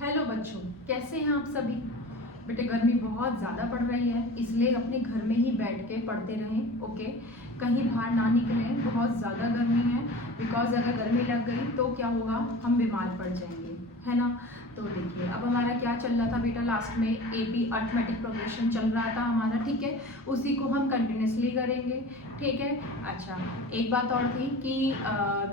Hello बच्चों, कैसे हैं आप सभी। बेटे गर्मी बहुत ज़्यादा पड़ रही है, इसलिए अपने घर में ही बैठ के पढ़ते रहें। ओके, कहीं बाहर ना निकलें, बहुत ज़्यादा गर्मी है। बिकॉज अगर गर्मी लग गई तो क्या होगा, हम बीमार पड़ जाएंगे, है ना। तो देखिए अब हमारा क्या चल रहा था बेटा, लास्ट में एपी अर्थमेटिक प्रोग्रेशन चल रहा था हमारा, ठीक है। उसी को हम कंटिन्यूसली करेंगे, ठीक है। अच्छा, एक बात और थी कि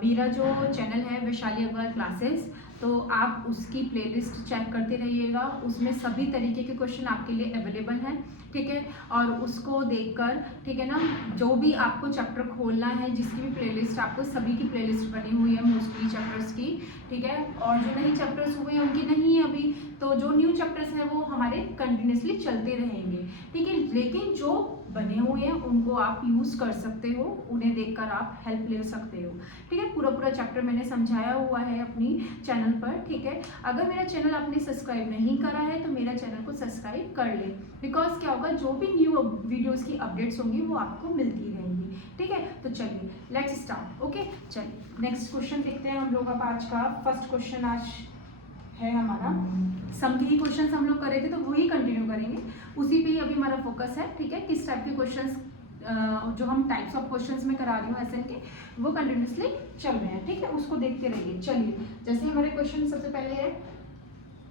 मेरा जो चैनल है वैशाली अग्रवाल क्लासेस, तो आप उसकी प्लेलिस्ट चेक करते रहिएगा, उसमें सभी तरीके के क्वेश्चन आपके लिए अवेलेबल हैं, ठीक है। और उसको देखकर, ठीक है ना, जो भी आपको चैप्टर खोलना है, जिसकी भी प्लेलिस्ट, आपको सभी की प्लेलिस्ट बनी हुई है मोस्टली चैप्टर्स की, ठीक है। और जो नई चैप्टर्स हुए हैं उनकी नहीं है अभी, तो जो न्यू चैप्टर्स हैं वो हमारे कंटिन्यूसली चलते रहेंगे, ठीक है। लेकिन जो बने हुए हैं उनको आप यूज़ कर सकते हो, उन्हें देखकर आप हेल्प ले सकते हो, ठीक है। पूरा चैप्टर मैंने समझाया हुआ है अपनी चैनल पर, ठीक है। अगर मेरा चैनल आपने सब्सक्राइब नहीं करा है तो मेरा चैनल को सब्सक्राइब कर ले, बिकॉज क्या होगा, जो भी न्यू वीडियोस की अपडेट्स होंगी वो आपको मिलती रहेंगी, ठीक है। तो चलिए लेट्स स्टार्ट। ओके, चलिए नेक्स्ट क्वेश्चन देखते हैं हम लोग। अब आज का फर्स्ट क्वेश्चन आज है हमारा, सम के ही क्वेश्चंस हम लोग कर रहे थे तो वही कंटिन्यू करेंगे, उसी पे ही अभी हमारा फोकस है, ठीक है। किस टाइप के क्वेश्चंस जो हम टाइप्स ऑफ क्वेश्चंस में करा रही हूँ एसएन के, वो कंटिन्यूसली चल रहे हैं, ठीक है। उसको देखते रहिए। चलिए, जैसे हमारे क्वेश्चन सबसे पहले है,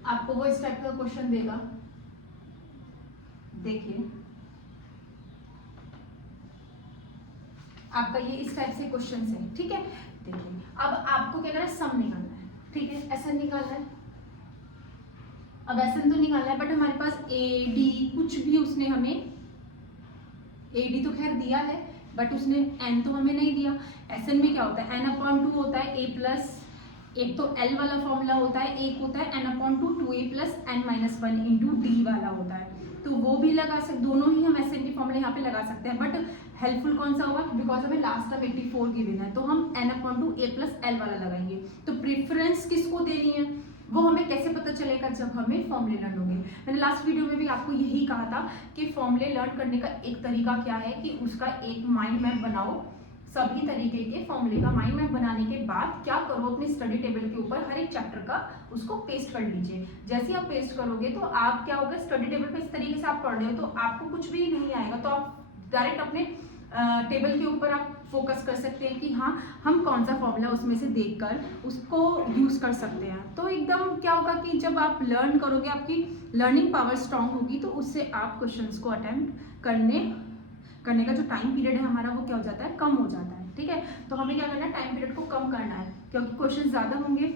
आपको वो इस टाइप का क्वेश्चन देगा, देखिए आपका ये इस टाइप से क्वेश्चन है, ठीक है। देखिए अब आपको क्या करना है, सम निकालना है, ठीक है। एसएन निकालना है, अब एसएन तो निकालना है, बट हमारे पास ए डी कुछ भी उसने हमें, ए डी तो खैर दिया है बट उसने एन तो हमें नहीं दिया। एसएन में क्या होता है, एन अपॉन टू होता है ए प्लस, एक तो एल वाला फॉर्मूला होता है, एक होता है n upon two two a plus N minus one into d वाला होता है, तो वो भी लगा सकते, दोनों ही हम एसएन के फॉर्मूले यहाँ पे लगा सकते हैं। बट हेल्पफुल कौन सा होगा, बिकॉज हमें लास्ट टर्म 84 गिवन है, तो हम N upon to a plus L वाला लगाएंगे। तो प्रेफरेंस किसको देनी है वो हमें कैसे पता चलेगा, जब हमें फॉर्मूले लर्न होंगे। मैंने लास्ट वीडियो में भी आपको यही कहा था कि फॉर्मूले लर्न करने का एक तरीका क्या है कि उसका एक माइंड मैप बनाओ, सभी तरीके के फॉर्मूले का माइंड मैप बनाने के बाद क्या करो, अपनी स्टडी टेबल के ऊपर हर एक चैप्टर का उसको पेस्ट कर लीजिए। जैसे आप पेस्ट करोगे तो आप क्या होगा, स्टडी टेबल पे इस तरीके से आप पढ़ रहे हो तो आपको कुछ भी नहीं आएगा, तो आप डायरेक्ट अपने टेबल के ऊपर आप फोकस कर सकते हैं कि हाँ हम कौन सा फॉर्मूला उसमें से देखकर उसको यूज कर सकते हैं। तो एकदम क्या होगा कि जब आप लर्न करोगे, आपकी लर्निंग पावर स्ट्रांग होगी, तो उससे आप क्वेश्चंस को अटेम्प्ट करने का जो टाइम पीरियड है हमारा वो क्या हो जाता है, कम हो जाता है, ठीक है। तो हमें क्या करना है, टाइम पीरियड को कम करना है, क्योंकि क्वेश्चन ज़्यादा होंगे,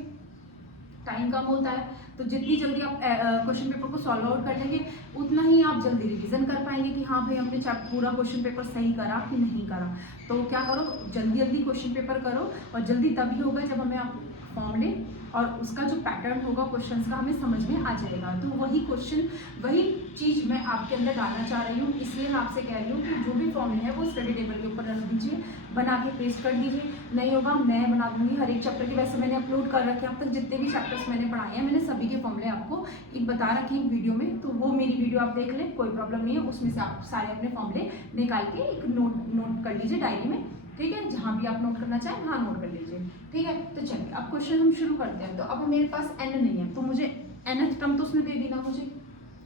टाइम कम होता है, तो जितनी जल्दी आप क्वेश्चन पेपर को सॉल्व आउट कर लेंगे उतना ही आप जल्दी रिवीजन कर पाएंगे कि हाँ भाई हमने पूरा क्वेश्चन पेपर सही करा कि नहीं करा। तो क्या करो, जल्दी जल्दी क्वेश्चन पेपर करो, और जल्दी तभी होगा जब हमें आप फॉर्मूले और उसका जो पैटर्न होगा क्वेश्चंस का हमें समझ में आ जाएगा। तो वही क्वेश्चन, वही चीज़ मैं आपके अंदर डालना चाह रही हूँ, इसलिए मैं आपसे कह रही हूँ कि जो भी फॉर्मूले है वो स्टडी टेबल के ऊपर रख दीजिए, बना के पेस्ट कर दीजिए। नहीं होगा मैं बना दूंगी हर एक चैप्टर के, वैसे मैंने अपलोड कर रखे हैं अब तक जितने भी चैप्टर्स मैंने पढ़ाए हैं, मैंने सभी के फॉर्मूले आपको एक बता रखी है वीडियो में, तो वो मेरी वीडियो आप देख लें, कोई प्रॉब्लम नहीं है, उसमें से आप सारे अपने फॉर्मूले निकाल के एक नोट कर लीजिए डायरी में, ठीक है। जहाँ भी आप नोट करना चाहें वहाँ नोट कर लीजिए, ठीक है। तो चलिए अब क्वेश्चन हम शुरू करते हैं। तो अब मेरे पास एन नहीं है, तो मुझे nth टर्म तो उसने दे दी ना, मुझे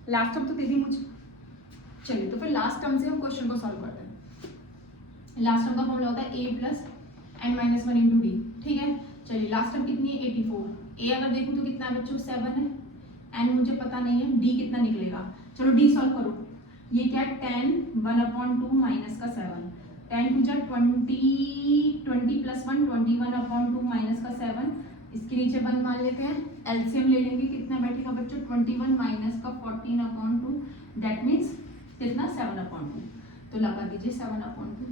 लास्ट टर्म तो दे दी मुझे। चलिए तो फिर लास्ट टर्म से हम क्वेश्चन को सॉल्व करते हैं। लास्ट टर्म का फॉर्मूला होता है A plus N minus one into D, ठीक है। चलिए लास्ट टर्म कितनी है, 84। ए अगर देखूँ तो कितना है बच्चों, 7 है। एन मुझे पता नहीं है, डी कितना निकलेगा, चलो डी सॉल्व करो। ये क्या है, 10 1/2 माइनस का 7, 10 टू जा 20 प्लस 1 21/2 माइनस का 7, इसके नीचे 1 मान लेते हैं, एलसीएम ले लेंगे, कितना बैठेगा बच्चों, 21 माइनस का 14/2, दैट मीन्स कितना, 7/2। तो लगा दीजिए 7/2,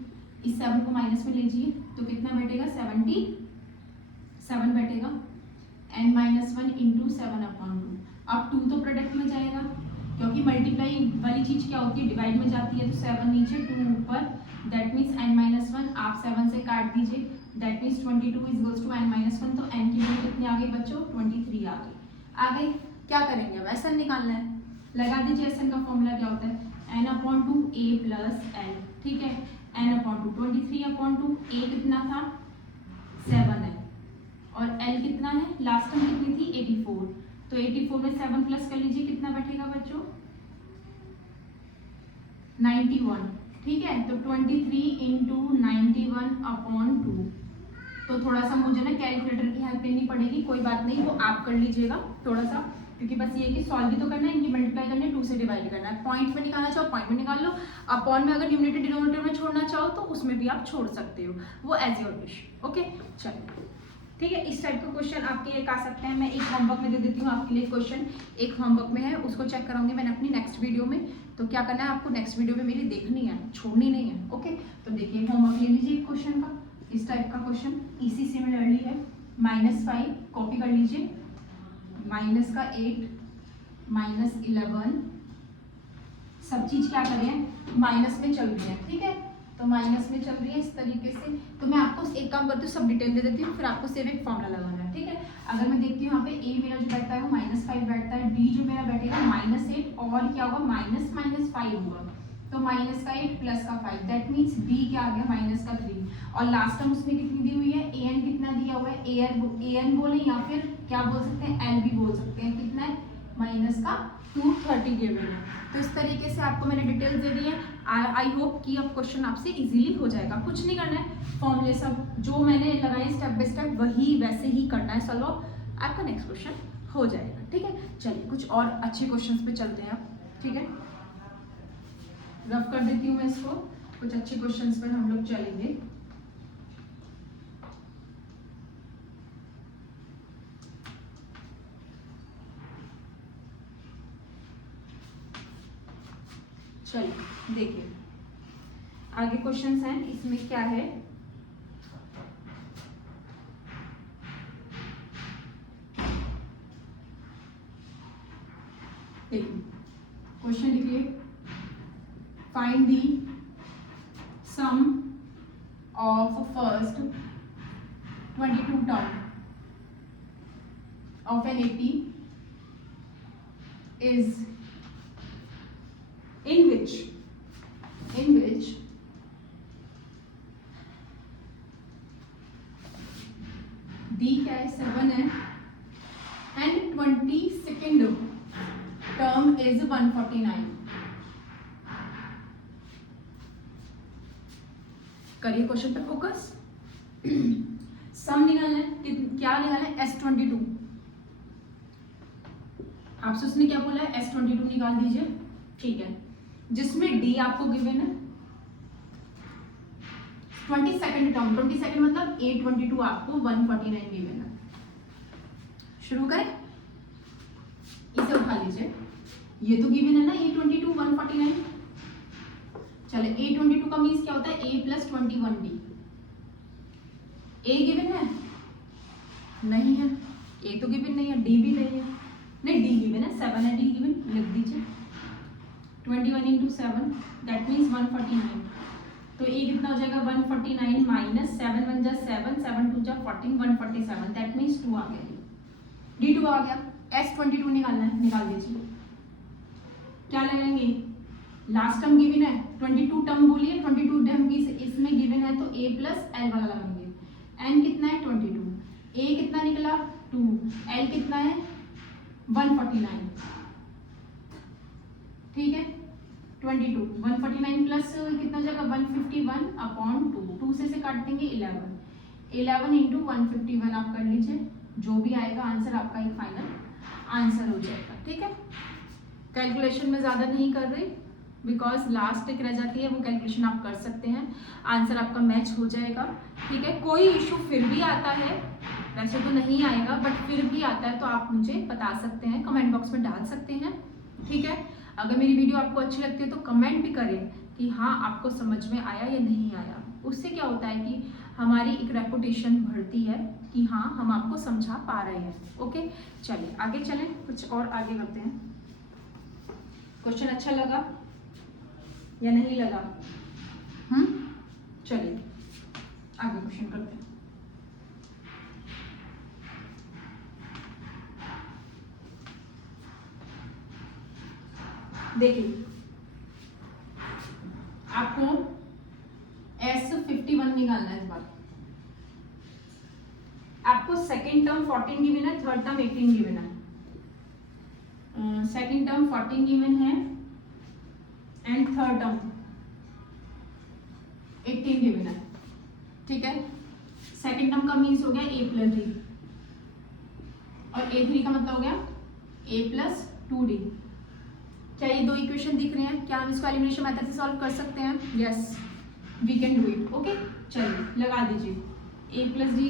इस 7 को माइनस में लीजिए तो कितना बैठेगा, 77 बैठेगा, n माइनस 1 इंटू 7/2। अब 2 तो प्रोडक्ट में जाएगा, क्योंकि मल्टीप्लाई वाली चीज क्या होती है, डिवाइड में जाती है, तो 7 नीचे 2 ऊपर, दैट मीन्स n माइनस 1 आप 7 से काट दीजिए, that means 22 is two n minus 1, तो n की वैल्यू कितनी आ गई बच्चों, 23 आ गई। क्या करेंगे, अब एसएन निकालना है, लगा दीजिए। एसएन का फॉर्मूला क्या होता है, n/2 a प्लस l, ठीक है। n/2 23/2, a कितना था, 7 है, और l कितना है, लास्ट टर्म कितनी थी, 84, तो 84 में 7 प्लस कर लीजिए, कितना बैठेगा बच्चों? 91, ठीक है। तो 23 इंटू 91/2। तो थोड़ा सा मुझे ना कैलकुलेटर की हेल्प लेनी पड़ेगी, कोई बात नहीं, वो आप कर लीजिएगा थोड़ा सा, क्योंकि बस ये कि सॉल्व भी तो करना है, इनकी मल्टीप्लाई करना है, 2 से डिवाइड करना है। पॉइंट में निकालना चाहो पॉइंट में निकाल लो, अपॉन में अगर न्यूमरेटर डिनोमिनेटर में छोड़ना चाहो तो उसमें भी आप छोड़ सकते हो, वो एज योर विश। ओके चलो ठीक है, इस टाइप का क्वेश्चन आपके एक आ सकते हैं। मैं एक होमवर्क में दे देती हूँ आपके लिए क्वेश्चन, एक होमवर्क में है, उसको चेक कराऊंगी मैंने अपनी नेक्स्ट वीडियो में। तो क्या करना है आपको, नेक्स्ट वीडियो में मेरी देखनी है, छोड़नी नहीं है। ओके तो देखिए होमवर्क ले लीजिए क्वेश्चन का, इस टाइप का क्वेश्चन इसी सिमिलरली है। -5 कॉपी कर लीजिए, -8 -11, सब चीज क्या कर रहे हैं, माइनस में चल रही है, ठीक है। तो माइनस में चल रही है इस तरीके से। तो मैं आपको एक काम करती हूँ, सब डिटेल दे देती हूँ, फिर आपको सिर्फ एक फॉर्मूला लगाना है, ठीक है। अगर मैं देखती हूँ यहाँ पे ए मेरा जो बैठता है वो -5 बैठता है, बी जो मेरा बैठेगा -8, और क्या होगा -5 होगा। तो -8 प्लस का 5, दैट मीन्स बी क्या आ गया -3, और लास्ट टर्म उसमें कितनी दी हुई है, ए एन कितना दिया हुआ है, ए एन बोले या फिर क्या बोल सकते हैं, एल भी बोल सकते हैं, कितना है -230 गिवन है। तो इस तरीके से आपको मैंने डिटेल्स दे दी है। आई होप कि अब क्वेश्चन आपसे इजीली हो जाएगा, कुछ नहीं करना है, फॉर्मूले सब जो मैंने लगाए स्टेप बाय स्टेप वही वैसे ही करना है, सॉल्व आपका नेक्स्ट क्वेश्चन हो जाएगा, ठीक है। चलिए कुछ और अच्छे क्वेश्चंस पे चलते हैं अब, ठीक है। रफ कर देती हूँ मैं इसको, कुछ अच्छे क्वेश्चंस पर हम लोग चलेंगे। चलिए देखिए आगे क्वेश्चंस हैं, इसमें क्या है, देखिए क्वेश्चन लिखिए, find the sum of first 22 term of an 80 is in which D क्या है 7 है and 22nd term is 149। करिए क्वेश्चन पे फोकस। सम निकालना है, क्या निकालना है, S22। आपसे उसने क्या बोला है, S22 निकाल दीजिए, ठीक है। जिसमें D आपको गिवन है 22nd टर्म, 22nd मतलब A22 आपको 149 गिवन है। शुरू करें, इसे उठा लीजिए, ये तो गिवन है ना A22 149। चले A22 का मीन्स क्या होता है, A + 21D। A गिवन है नहीं है, A तो गिवन नहीं है, D भी नहीं है, नहीं D गिवन है, 7 है, D गिवन, लिख दीजिए 21 × 7 दैट मीन्स 149। तो A कितना हो जाएगा 149 माइनस 7 1 जा 7 7 2 जा 14 147 दैट मीन्स 2 आ गया, D2 आ गया। S22 निकालना है, निकाल दीजिए। क्या लगाएंगे, लास्ट टर्म गिवन है 22 टर्म बोलिए, 22 टर्म की इसमें गिवन है तो A + L वाला लगाएंगे। N कितना है 22, A कितना निकला 2, L कितना है 149, ठीक है। 22 149 प्लस कितना जाएगा 151/2, 2 से काट देंगे 11 × 151 आप कर लीजिए, जो भी आएगा आंसर आपका एक फाइनल आंसर हो जाएगा, ठीक है। कैलकुलेशन में ज़्यादा नहीं कर रही बिकॉज लास्ट एक रह जाती है, वो कैलकुलेशन आप कर सकते हैं, आंसर आपका मैच हो जाएगा, ठीक है। कोई इशू फिर भी आता है, वैसे तो नहीं आएगा बट फिर भी आता है तो आप मुझे बता सकते हैं, कमेंट बॉक्स में डाल सकते हैं, ठीक है। अगर मेरी वीडियो आपको अच्छी लगती है तो कमेंट भी करें कि हाँ आपको समझ में आया या नहीं आया। उससे क्या होता है कि हमारी एक रेपुटेशन बढ़ती है कि हाँ हम आपको समझा पा रहे हैं, ओके। चलिए आगे चलें, कुछ और आगे करते हैं। क्वेश्चन अच्छा लगा या नहीं लगा, चलिए आगे क्वेश्चन करते हैं। देखिए आपको S51 निकालना है इस बार। आपको सेकेंड टर्म 14 गिवन है, थर्ड टर्म 18 गिवन है, सेकेंड टर्म 14 गिवन है एंड थर्ड टर्म 18 गिवन है, ठीक है। सेकेंड टर्म का मीन्स हो गया a प्लस डी और a3 का मतलब हो गया a प्लस 2d। क्या ये दो इक्वेशन दिख रहे हैं? क्या हम इसको एलिमिनेशन मेथड से सॉल्व कर सकते हैं? Yes, we can do it. Okay, चलिए लगा दीजिए a प्लस डी